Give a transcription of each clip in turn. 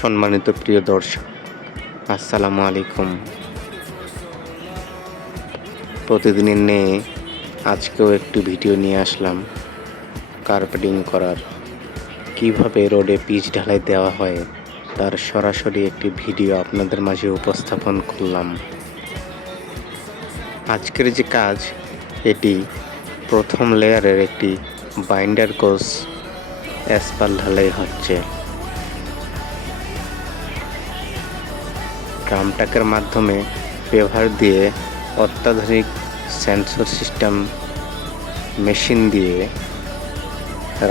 সম্মানিত প্রিয় দর্শক, আসসালামু আলাইকুম। প্রতিদিনের ন্যায় আজকেও একটি ভিডিও নিয়ে আসলাম কার্পেটিং করার। কিভাবে রোডে পিচ ঢালাই দেওয়া হয় তার সরাসরি একটি ভিডিও আপনাদের মাঝে উপস্থাপন করলাম। আজকের যে কাজ, এটি প্রথম লেয়ারের একটি বাইন্ডার কোর্স অ্যাসফাল্ট ঢালাই হচ্ছে। ড্রামটাকের মাধ্যমে পেভার দিয়ে অত্যাধুনিক সেন্সর সিস্টেম মেশিন দিয়ে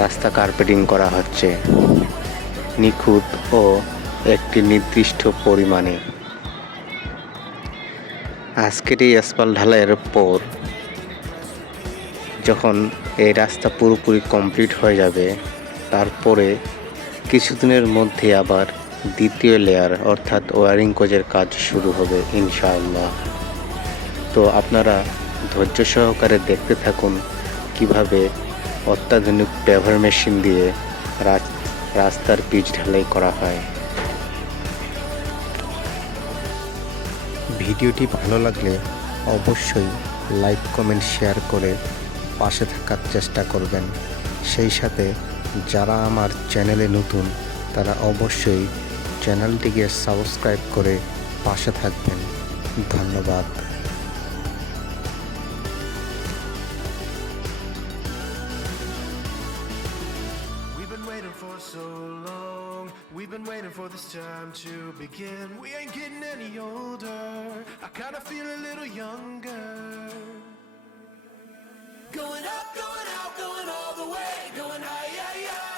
রাস্তা কার্পেটিং করা হচ্ছে নিখুঁত ও একটি নির্দিষ্ট পরিমাণে। আজকের এই অ্যাসফাল্ট ঢালাইয়ের পর যখন এই রাস্তা পুরোপুরি কমপ্লিট হয়ে যাবে, তারপরে কিছুদিনের মধ্যে আবার দ্বিতীয় লেয়ার অর্থাৎ ওয়ারিং কোজের কাজ শুরু হবে ইনশাআল্লাহ। তো আপনারা ধৈর্য সহকারে দেখতে থাকুন কিভাবে অত্যাধুনিক পেভার মেশিন দিয়ে রাস্তার পিচ ঢালাই করা হয়। ভিডিওটি ভালো লাগলে অবশ্যই লাইক, কমেন্ট, শেয়ার করে পাশে থাকার চেষ্টা করবেন। সেই সাথে যারা আমার চ্যানেলে নতুন তারা অবশ্যই চ্যানেলটিকে সাবস্ক্রাইব করে পাশে থাকবেন। ধন্যবাদ। We've been waiting for this time to begin. We ain't getting any older. I kinda feel a little younger. Going up, going out, going all the way, going high, yeah, yeah.